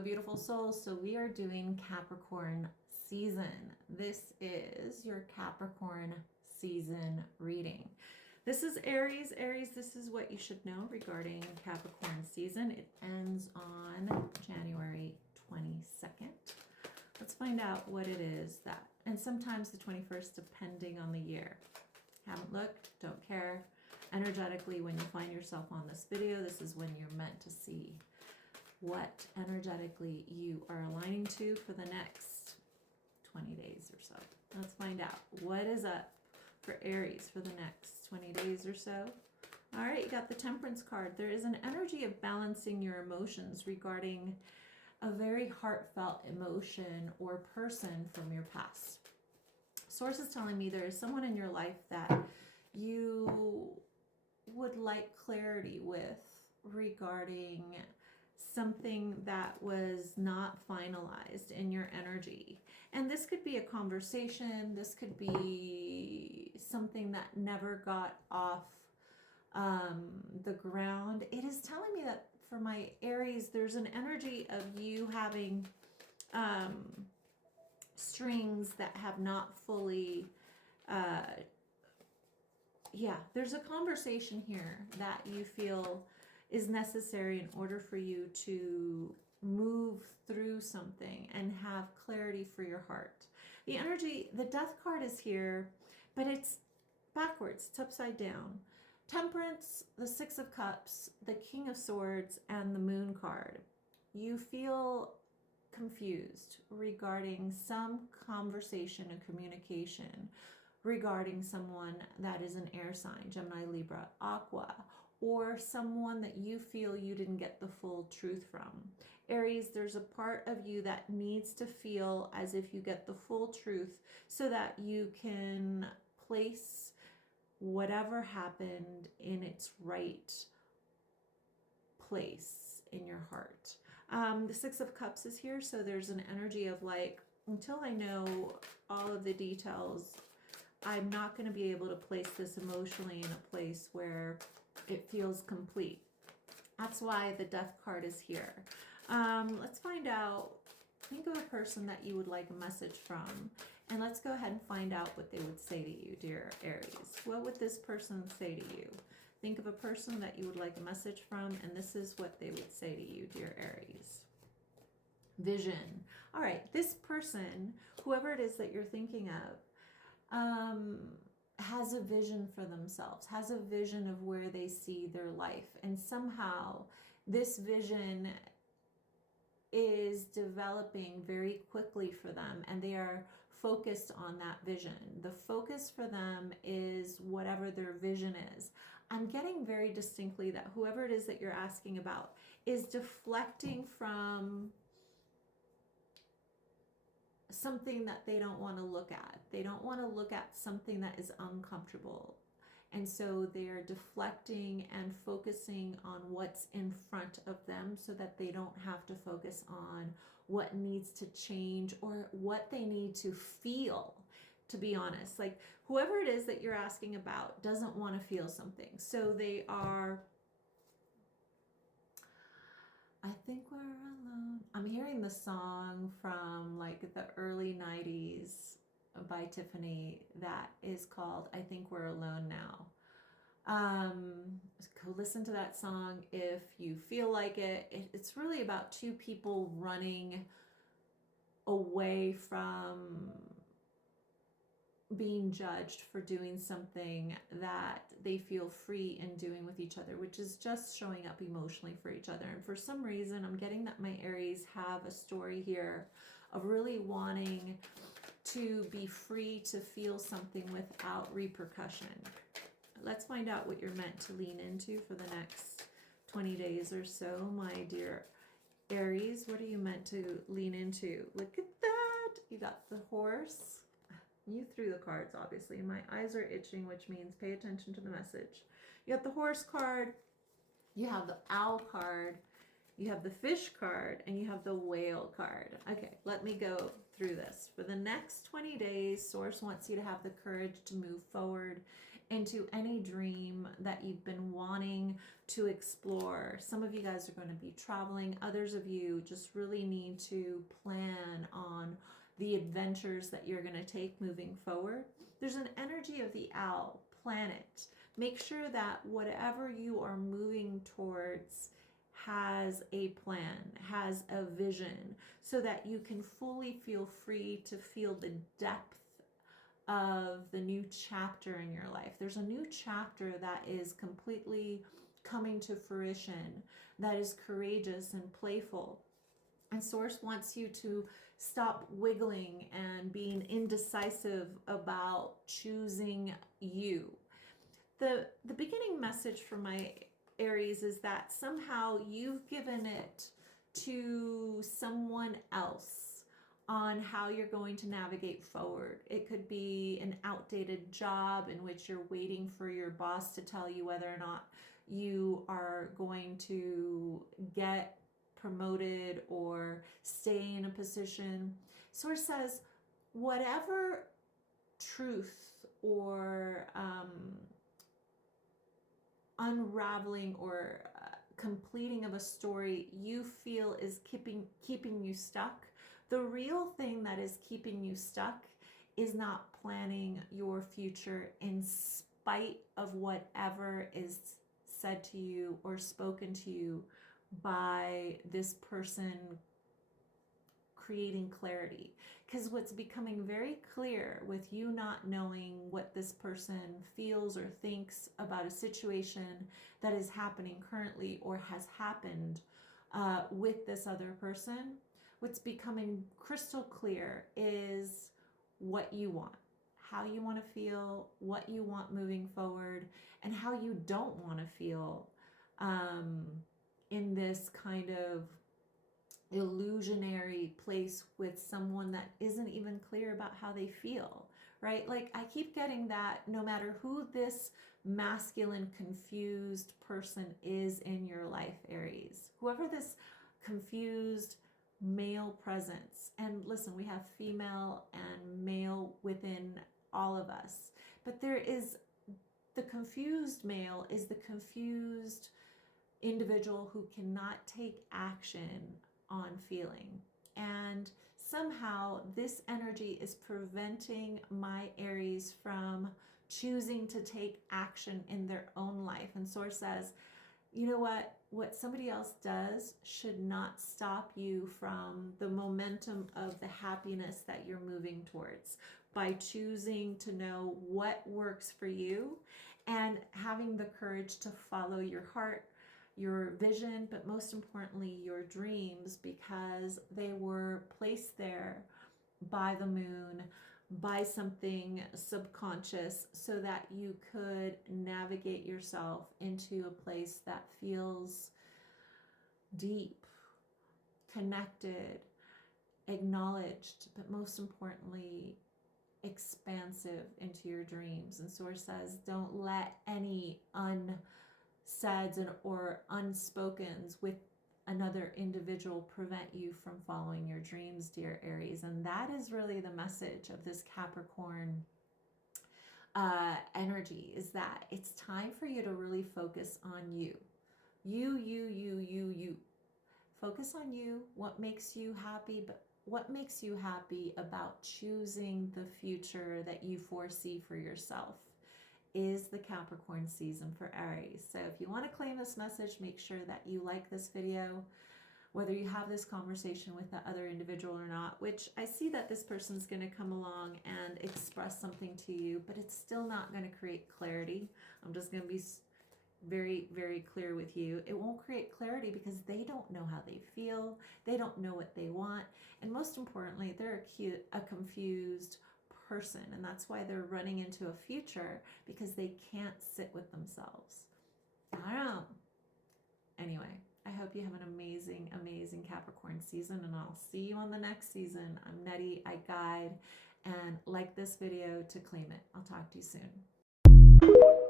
Hello, beautiful souls. So we are doing Capricorn season. This is your Capricorn season reading. This is Aries. Aries, this is what you should know regarding Capricorn season. It ends on January 22nd. Let's find out what it is that, and sometimes the 21st, depending on the year. Haven't looked, don't care. Energetically, when you find yourself on this video, this is when you're meant to see what energetically you are aligning to for the next 20 days or so. Let's find out what is up for Aries for the next 20 days or so. All right, you got the Temperance card. There is an energy of balancing your emotions regarding a very heartfelt emotion or person from your past. Source is telling me there is someone in your life that you would like clarity with regarding something that was not finalized in your energy. And this could be a conversation. This could be something that never got off the ground. It is telling me that for my Aries, there's an energy of you having strings that have not fully there's a conversation here that you feel is necessary in order for you to move through something and have clarity for your heart. The energy, the Death card is here, but it's backwards, it's upside down. Temperance, the Six of Cups, the King of Swords, and the Moon card. You feel confused regarding some conversation and communication regarding someone that is an air sign, Gemini, Libra, Aqua, or someone that you feel you didn't get the full truth from. Aries, there's a part of you that needs to feel as if you get the full truth so that you can place whatever happened in its right place in your heart. The Six of Cups is here, so there's an energy of like, until I know all of the details, I'm not going to be able to place this emotionally in a place where it feels complete. That's why the Death card is here. Let's find out. Think of a person that you would like a message from, and let's go ahead and find out what they would say to you, dear Aries. What would this person say to you? Think of a person that you would like a message from, and this is what they would say to you, dear Aries. Vision. All right, this person, whoever it is that you're thinking of, has a vision for themselves, has a vision of where they see their life. And somehow this vision is developing very quickly for them, and they are focused on that vision. The focus for them is whatever their vision is. I'm getting very distinctly that whoever it is that you're asking about is deflecting from something that they don't want to look at. They don't want to look at something that is uncomfortable. And so they're deflecting and focusing on what's in front of them so that they don't have to focus on what needs to change or what they need to feel, to be honest. Like whoever it is that you're asking about doesn't want to feel something. So they are, I think we're alone. I'm hearing the song from like the early 90s by Tiffany that is called I Think We're Alone Now. Go listen to that song if you feel like it. It's really about two people running away from being judged for doing something that they feel free in doing with each other, which is just showing up emotionally for each other. And for some reason, I'm getting that my Aries have a story here of really wanting to be free to feel something without repercussion. Let's find out what you're meant to lean into for the next 20 days or so, my dear Aries. What are you meant to lean into? Look at that. You got the Horse. You threw the cards, obviously. My eyes are itching, which means pay attention to the message. You have the Horse card, you have the Owl card, you have the Fish card, and you have the Whale card. Okay, let me go through this. For the next 20 days, Source wants you to have the courage to move forward into any dream that you've been wanting to explore. Some of you guys are going to be traveling. Others of you just really need to plan on the adventures that you're going to take moving forward. There's an energy of the owl, planet. Make sure that whatever you are moving towards has a plan, has a vision, so that you can fully feel free to feel the depth of the new chapter in your life. There's a new chapter that is completely coming to fruition, that is courageous and playful. And Source wants you to stop wiggling and being indecisive about choosing you. The beginning message for my Aries is that somehow you've given it to someone else on how you're going to navigate forward. It could be an outdated job in which you're waiting for your boss to tell you whether or not you are going to get promoted or stay in a position. Source says, whatever truth or unraveling or completing of a story you feel is keeping you stuck, the real thing that is keeping you stuck is not planning your future in spite of whatever is said to you or spoken to you by this person creating clarity. Because what's becoming very clear with you not knowing what this person feels or thinks about a situation that is happening currently or has happened with this other person, what's becoming crystal clear is what you want, how you want to feel, what you want moving forward, and how you don't want to feel in this kind of illusionary place with someone that isn't even clear about how they feel, right? Like, I keep getting that no matter who this masculine confused person is in your life, Aries, whoever this confused male presence, and listen, we have female and male within all of us, but there is the confused male is the confused individual who cannot take action on feeling. And somehow this energy is preventing my Aries from choosing to take action in their own life. And Source says, you know what somebody else does should not stop you from the momentum of the happiness that you're moving towards, by choosing to know what works for you and having the courage to follow your heart, your vision, but most importantly, your dreams, because they were placed there by the moon, by something subconscious, so that you could navigate yourself into a place that feels deep, connected, acknowledged, but most importantly, expansive into your dreams. And Source says, don't let any unsaids or unspokens with another individual prevent you from following your dreams, dear Aries. And that is really the message of this Capricorn energy, is that it's time for you to really focus on you. You. Focus on you, what makes you happy, but what makes you happy about choosing the future that you foresee for yourself is the Capricorn season for Aries. So if you want to claim this message, make sure that you like this video, whether you have this conversation with the other individual or not, which I see that this person's going to come along and express something to you, but it's still not going to create clarity. I'm just going to be very, very clear with you. It won't create clarity because they don't know how they feel. They don't know what they want. And most importantly, they're a confused person. And that's why they're running into a future, because they can't sit with themselves. I don't know. Anyway, I hope you have an amazing, amazing Capricorn season, and I'll see you on the next season. I'm Nety, I guide, and like this video to claim it. I'll talk to you soon.